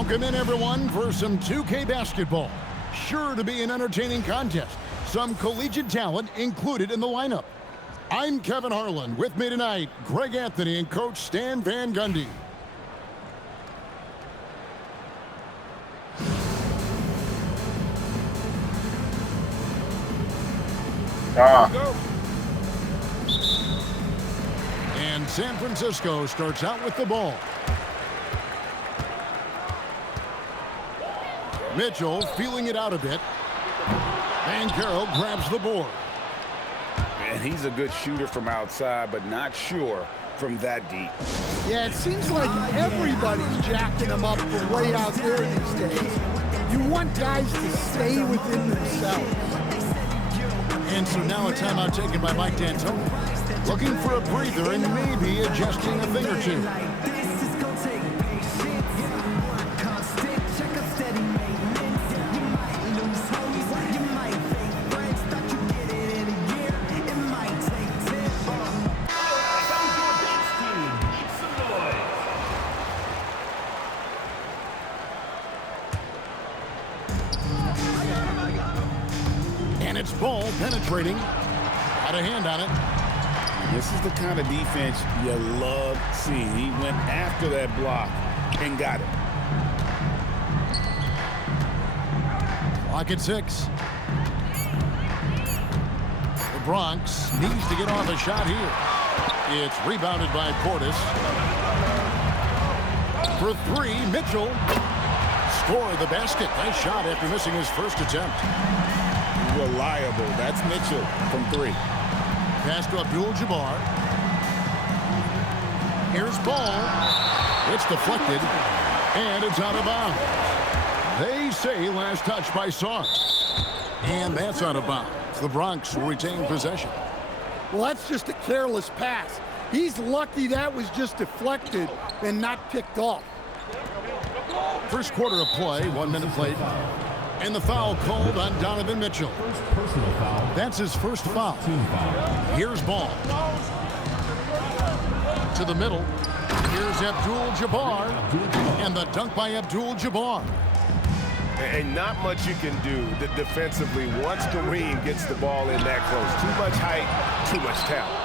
Welcome in, everyone, for some 2K basketball. Sure to be an entertaining contest. Some collegiate talent included in the lineup. I'm Kevin Harlan. With me tonight, Greg Anthony and Coach Stan Van Gundy. And San Francisco starts out with the ball. Mitchell feeling it out a bit. Van Carroll grabs the board. And he's a good shooter from outside, but not sure from that deep. Yeah, it seems like everybody's jacking him up from way out there these days. You want guys to stay within themselves. And so now a timeout taken by Mike D'Antoni. Looking for a breather and maybe adjusting a thing or two. And it's ball penetrating. Got a hand on it. This is the kind of defense you love seeing. He went after that block and got it. Clock at 6. The Bronx needs to get off a shot here. It's rebounded by Portis. For 3, Mitchell. Score the basket. Nice shot after missing his first attempt. Reliable. That's Mitchell from 3. Pass to Abdul-Jabbar. Here's ball. It's deflected, and it's out of bounds. They say last touch by Sark. And that's out of bounds. The Bronx will retain possession. Well, that's just a careless pass. He's lucky that was just deflected and not picked off. First quarter of play, 1 minute played. And the foul called on Donovan Mitchell. Personal foul. That's his first foul. Team foul. Here's ball. To the middle. Here's Abdul-Jabbar. And the dunk by Abdul-Jabbar. And not much you can do defensively once Kareem gets the ball in that close. Too much height, too much talent.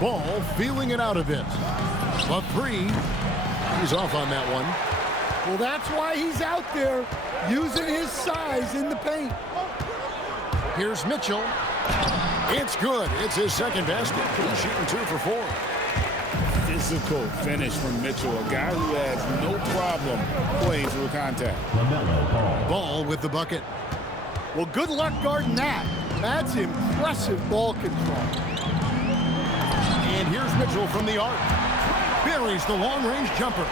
Ball feeling it out a bit. A 3. He's off on that one. Well, that's why he's out there using his size in the paint. Here's Mitchell. It's good. It's his second basket. He's shooting 2 for 4. Physical finish from Mitchell, a guy who has no problem playing through contact. Ball with the bucket. Well, good luck guarding that. That's impressive ball control. And here's Mitchell from the arc. Buries the long-range jumper.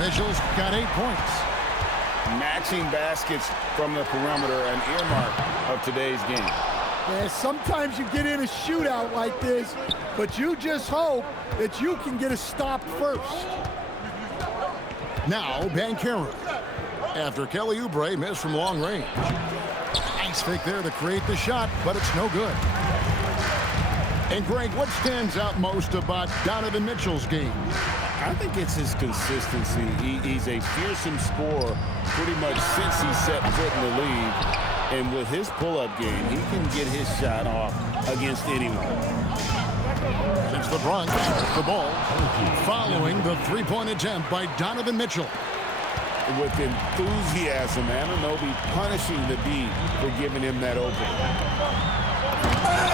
Mitchell's got 8 points. Matching baskets from the perimeter, an earmark of today's game. Yeah, sometimes you get in a shootout like this, but you just hope that you can get a stop first. Now, Banchero. After Kelly Oubre missed from long range. Nice fake there to create the shot, but it's no good. And Greg, what stands out most about Donovan Mitchell's game? I think it's his consistency. He's a fearsome scorer pretty much since he set foot in the league. And with his pull-up game, he can get his shot off against anyone. Since the Bronx the ball, following the three-point attempt by Donovan Mitchell. With enthusiasm, Anunoby punishing the D for giving him that opening.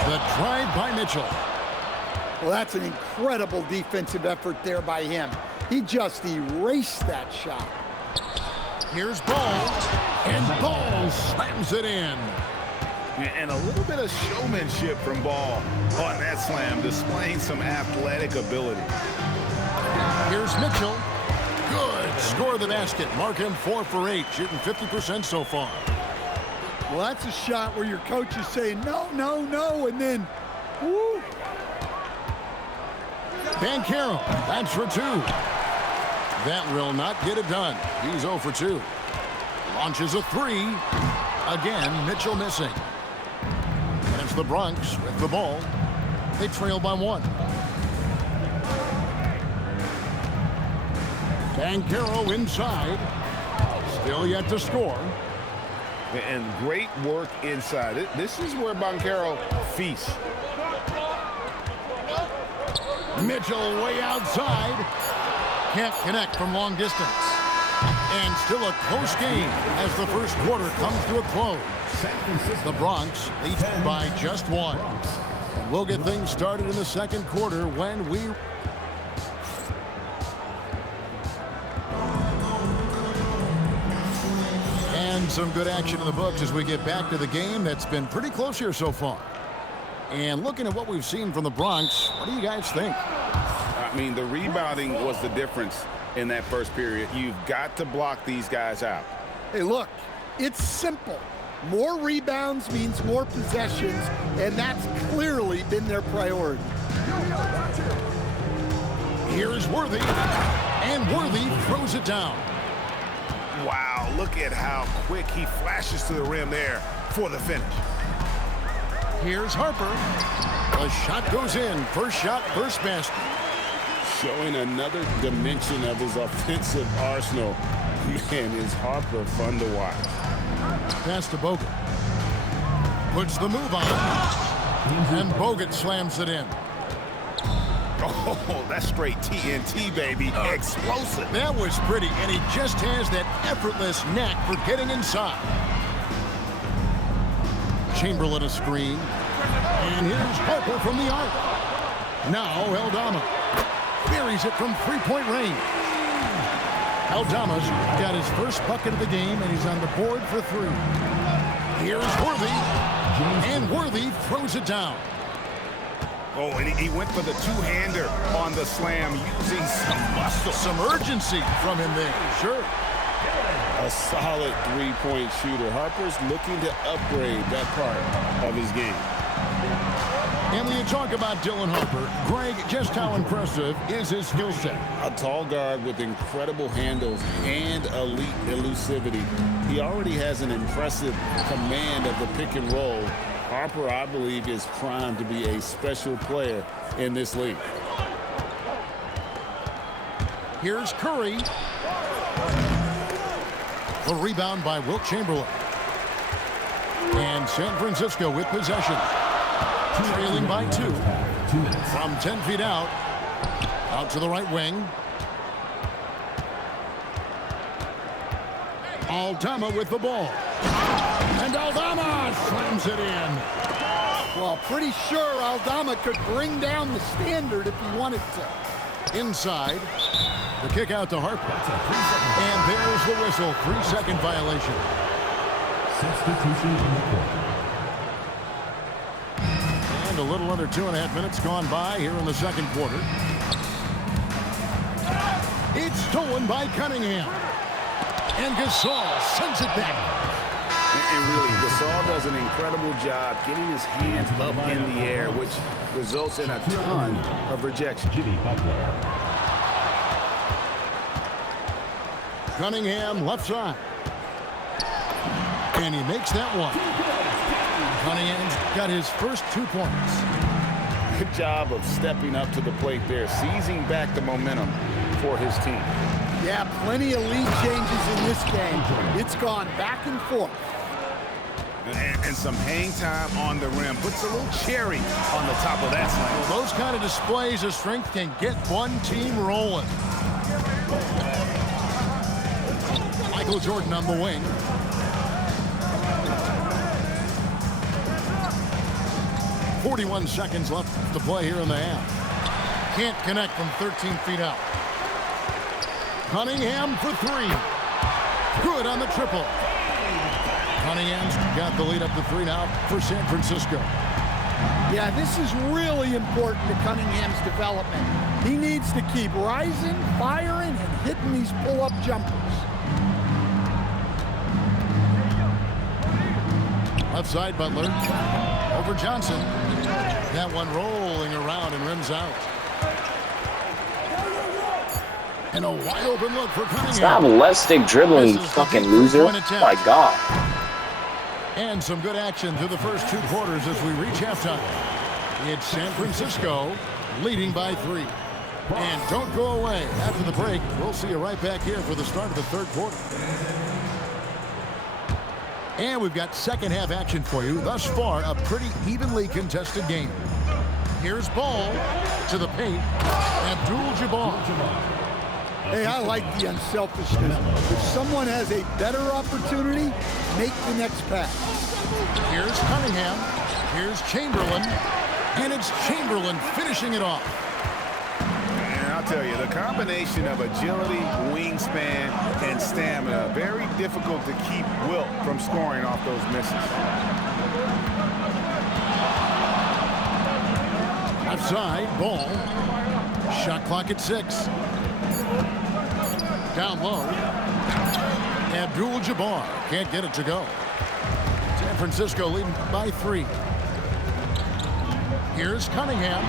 The drive by Mitchell. Well, that's an incredible defensive effort there by him. He just erased that shot. Here's Ball, and Ball slams it in. And a little bit of showmanship from Ball on that slam, displaying some athletic ability. Here's Mitchell. Good. Score the basket. Mark him 4 for 8, shooting 50% so far. Well, that's a shot where your coach is saying, no, no, no, and then, woo. Banchero, that's for 2. That will not get it done. He's 0 for 2. Launches a 3. Again, Mitchell missing. And it's the Bronx with the ball. They trail by 1. Banchero inside. Still yet to score. And great work inside. This is where Banchero feasts. Mitchell way outside. Can't connect from long distance. And still a close game as the first quarter comes to a close. The Bronx lead by just one. We'll get things started in the second quarter when we... And some good action in the books as we get back to the game that's been pretty close here so far. And looking at what we've seen from the Bronx, what do you guys think? I mean, the rebounding was the difference in that first period. You've got to block these guys out. Hey, look, it's simple. More rebounds means more possessions, and that's clearly been their priority. Here's Worthy, and Worthy throws it down. Wow, look at how quick he flashes to the rim there for the finish. Here's Harper. The shot goes in. First shot, first basket. Showing another dimension of his offensive arsenal. Man, is Harper fun to watch. Pass to Bogut. Puts the move on. And Bogut slams it in. Oh, that's straight TNT, baby. Explosive. That was pretty, and he just has that effortless knack for getting inside. Chamberlain a screen. And here's Harper from the arc. Now Aldama buries it from three-point range. Aldama's got his first bucket of the game, and he's on the board for three. Here's Worthy, and Worthy throws it down. Oh, and he went for the two-hander on the slam using some muscle. Some urgency from him there, sure. A solid three-point shooter. Harper's looking to upgrade that part of his game. And when you talk about Dylan Harper, Greg, just how impressive is his skill set? A tall guard with incredible handles and elite elusivity. He already has an impressive command of the pick and roll. Harper, I believe, is primed to be a special player in this league. Here's Curry. The rebound by Wilt Chamberlain. And San Francisco with possession. Trailing by 2. From 10 feet out. Out to the right wing. Aldama with the ball. And Aldama slams it in. Well, pretty sure Aldama could bring down the standard if he wanted to. Inside. The kick out to Harper. And there's the whistle. 3-second violation. Substitution in the court. And a little under 2.5 minutes gone by here in the second quarter. It's stolen by Cunningham. And Gasol sends it back. And really, Gasol does an incredible job getting his hands up in the air, which results in a ton of rejection. Jimmy Butler. Cunningham left side. And he makes that one. Cunningham's got his first 2 points. Good job of stepping up to the plate there, seizing back the momentum for his team. Yeah, plenty of lead changes in this game. It's gone back and forth. And some hang time on the rim. Puts a little cherry on the top of that slam. Well, those kind of displays of strength can get one team rolling. Michael Jordan on the wing. .41 seconds left to play here in the half. Can't connect from 13 feet out. Cunningham for 3. Good on the triple. Cunningham's got the lead up to 3 now for San Francisco. Yeah, this is really important to Cunningham's development. He needs to keep rising, firing, and hitting these pull-up jumpers. Left side, Butler. Over Johnson. That one rolling around and rims out. And a wide open look for Cunningham. Stop left stick dribbling, you fucking loser. My God. And some good action through the first 2 quarters as we reach halftime. It's San Francisco leading by 3. And don't go away. After the break, we'll see you right back here for the start of the third quarter. And we've got second half action for you. Thus far, a pretty evenly contested game. Here's ball to the paint. Abdul-Jabbar. Hey, I like the unselfishness. If someone has a better opportunity, make the next pass. Here's Cunningham. Here's Chamberlain. And it's Chamberlain finishing it off. And I'll tell you, the combination of agility, wingspan, and stamina, very difficult to keep Wilt from scoring off those misses. Left side, ball. Shot clock at 6. Down low. Abdul-Jabbar can't get it to go. San Francisco leading by 3. Here's Cunningham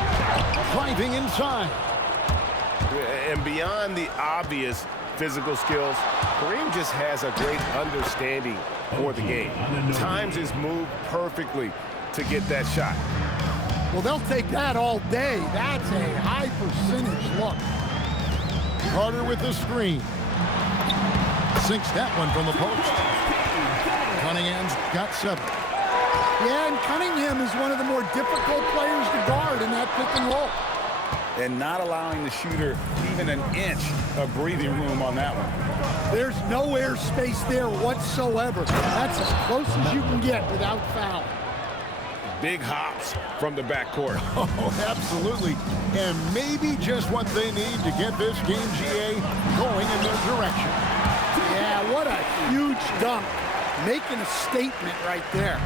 driving inside. And beyond the obvious physical skills, Kareem just has a great understanding for the game. Times his move perfectly to get that shot. Well, they'll take that all day. That's a high percentage look. Carter with the screen. Sinks that one from the post. Cunningham's got 7. Yeah, and Cunningham is one of the more difficult players to guard in that pick and roll. And not allowing the shooter even an inch of breathing room on that one. There's no air space there whatsoever. That's as close as you can get without foul. Big hops from the backcourt. Oh, absolutely. And maybe just what they need to get this game, GA, going in their direction. Yeah, what a huge dunk. Making a statement right there.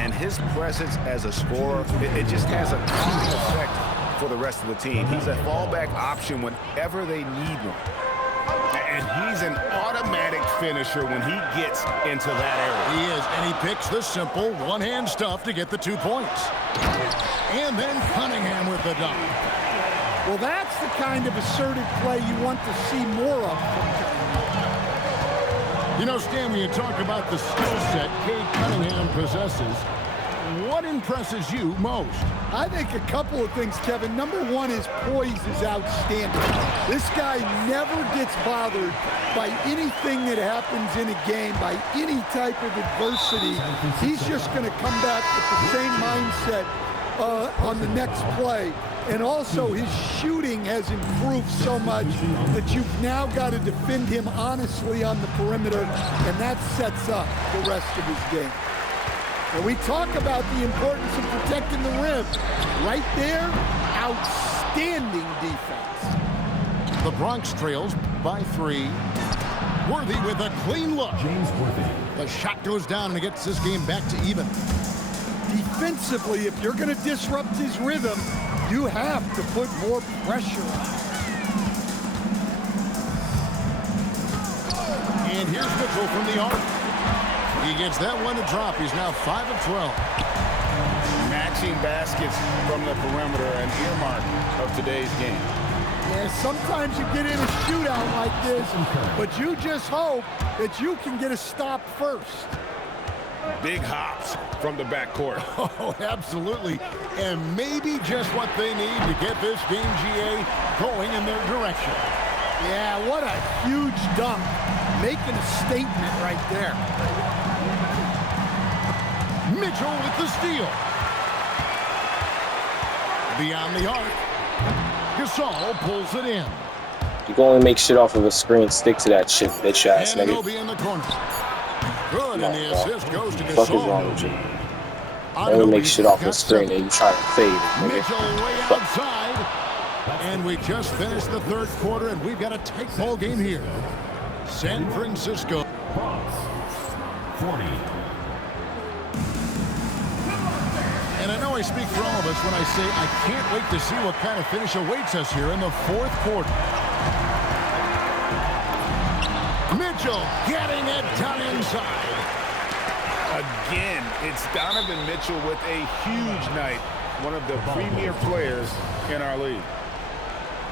And his presence as a scorer, it just has a calming effect for the rest of the team. He's a fallback option whenever they need one. And he's an automatic finisher when he gets into that area. He is, and he picks the simple one-hand stuff to get the 2 points. And then Cunningham with the dunk. Well, that's the kind of assertive play you want to see more of. You know, Stan, when you talk about the skill set Cade Cunningham possesses, what impresses you most? I think a couple of things, Kevin. Number one, his poise is outstanding. This guy never gets bothered by anything that happens in a game, by any type of adversity. He's just going to come back with the same mindset on the next play. And also, his shooting has improved so much that you've now got to defend him honestly on the perimeter, and that sets up the rest of his game. And we talk about the importance of protecting the rim. Right there, outstanding defense. The Bronx trails by 3. Worthy with a clean look. James Worthy. The shot goes down and it gets this game back to even. Defensively, if you're going to disrupt his rhythm, you have to put more pressure on. And here's Mitchell from the arc. He gets that one to drop. He's now 5 of 12. Matching baskets from the perimeter, an earmark of today's game. Yeah, sometimes you get in a shootout like this, but you just hope that you can get a stop first. Big hops from the backcourt. Oh, absolutely. And maybe just what they need to get this game, GA, going in their direction. Yeah, what a huge dunk. Making a statement right there. Mitchell with the steal. Beyond the arc. Gasol pulls it in. You can only make shit off of a screen. Stick to that shit, bitch ass And it'll nigga. be in the corner. Good, and the assist goes to What the fuck is wrong Gasol. with you? You only make shit off the screen and you try to fade it, nigga. Mitchell way outside. And we just finished the third quarter, and we've got a tight ball game here. San Francisco. Bronx. 40. And I know I speak for all of us when I say I can't wait to see what kind of finish awaits us here in the fourth quarter. Mitchell getting it done inside. Again, it's Donovan Mitchell with a huge night. One of the premier players in our league.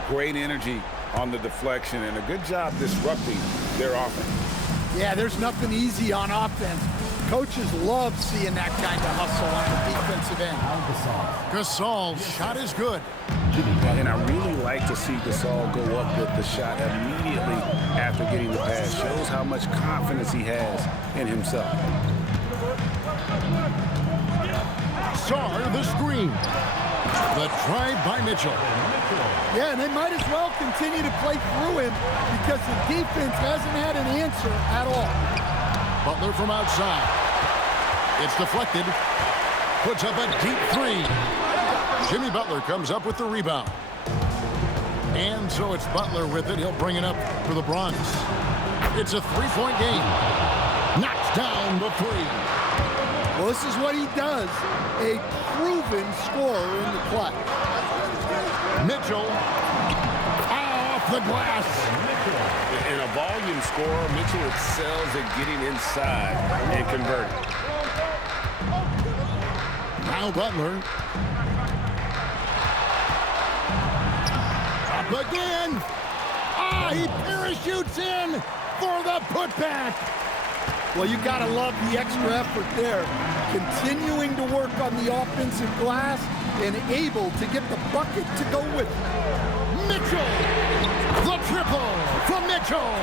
Great energy on the deflection and a good job disrupting their offense. Yeah, there's nothing easy on offense. Coaches love seeing that kind of hustle on the defensive end. Gasol's shot is good. And I really like to to see Gasol go up with the shot immediately after getting the pass. Shows how much confidence he has in himself. Sarr the screen. The drive by Mitchell. Yeah, and they might as well continue to play through him because the defense hasn't had an answer at all. Butler from outside. It's deflected. Puts up a deep three. Jimmy Butler comes up with the rebound. And so it's Butler with it. He'll bring it up for the Bronx. It's a three-point game. Knocks down the three. Well, this is what he does. A proven scorer in the clutch. Mitchell. Off the glass. In a volume scorer, Mitchell excels at getting inside and converting. Now Butler. Up again. He parachutes in for the putback. Well, you got to love the extra effort there. Continuing to work on the offensive glass and able to get the bucket to go with it. Mitchell. The triple from Mitchell.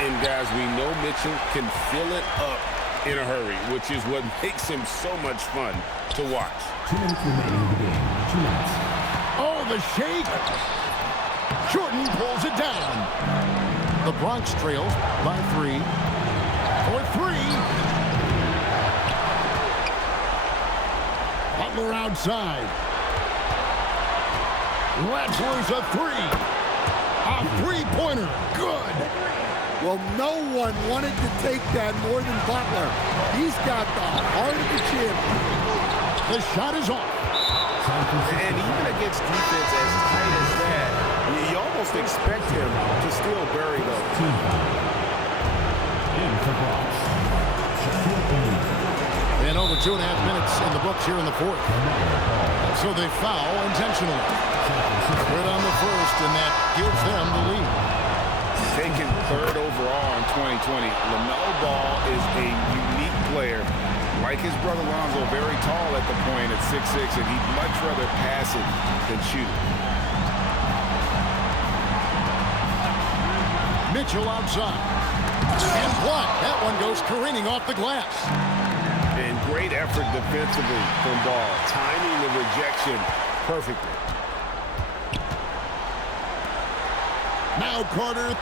And guys, we know Mitchell can fill it up in a hurry, which is what makes him so much fun to watch. 2 minutes remaining in the game. 2 minutes. Oh, the shake. Jordan pulls it down. The Bronx trails by 3. For 3. Butler outside. Lets loose a 3. A three-pointer. Good. Well, no one wanted to take that more than Butler. He's got the heart of the champion. The shot is off. And even against defense as tight as that, you almost expect him to still bury those. And over 2.5 minutes in the books here in the fourth. So they foul intentionally. Right on the first, and that gives them the lead. Taken third overall in 2020, LaMelo Ball is a unique player. Like his brother Lonzo, very tall at the point at 6'6", and he'd much rather pass it than shoot it. Mitchell outside. And blocked. That one goes careening off the glass. And great effort defensively from Ball, timing the rejection perfectly. Now Carter.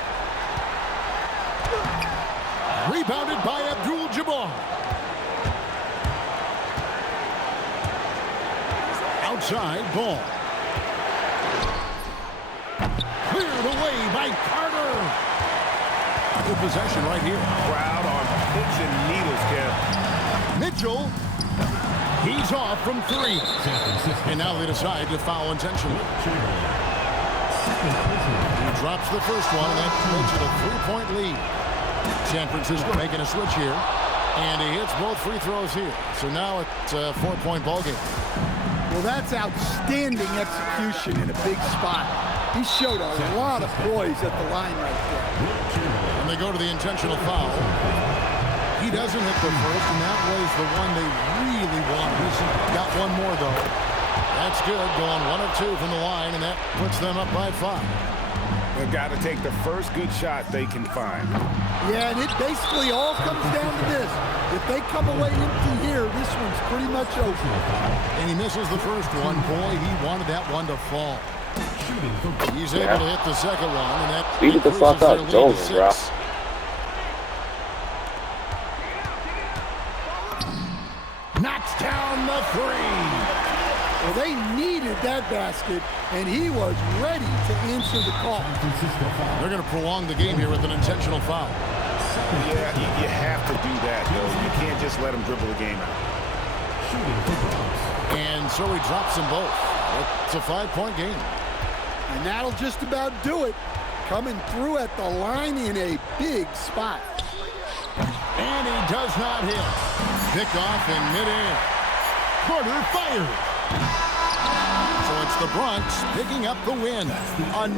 Rebounded by Abdul-Jabbar. Outside, Ball. Cleared away by Carter. Good possession right here. Crowd on pins and needles, Kev. Mitchell. He's off from 3. And now they decide to foul intentionally. He drops the first one, and that makes it a 3-point lead. San Francisco making a switch here. And he hits both free throws here. So now it's a 4-point ball game. Well, that's outstanding execution in a big spot. He showed a lot of poise at the line right there. And they go to the intentional foul. He doesn't hit the first, and that was the one they really wanted. He's got one more, though. That's good, going 1 of 2 from the line, and that puts them up by 5. They've got to take the first good shot they can find. Yeah, and it basically all comes down to this. If they come away empty here, this one's pretty much over. And he misses the first one. Boy, he wanted that one to fall. He's able to hit the second one, and that Beat it the fuck up. It's over, bro. Knocks down the 3. Well, they needed that basket, and he was ready to answer the call. They're going to prolong the game here with an intentional foul. Yeah, you have to do that, though. You can't just let him dribble the game out. And so he drops them both. It's a 5-point game. And that'll just about do it. Coming through at the line in a big spot. And he does not hit. Picked off in midair. Carter fired. So it's the Bronx picking up the win. A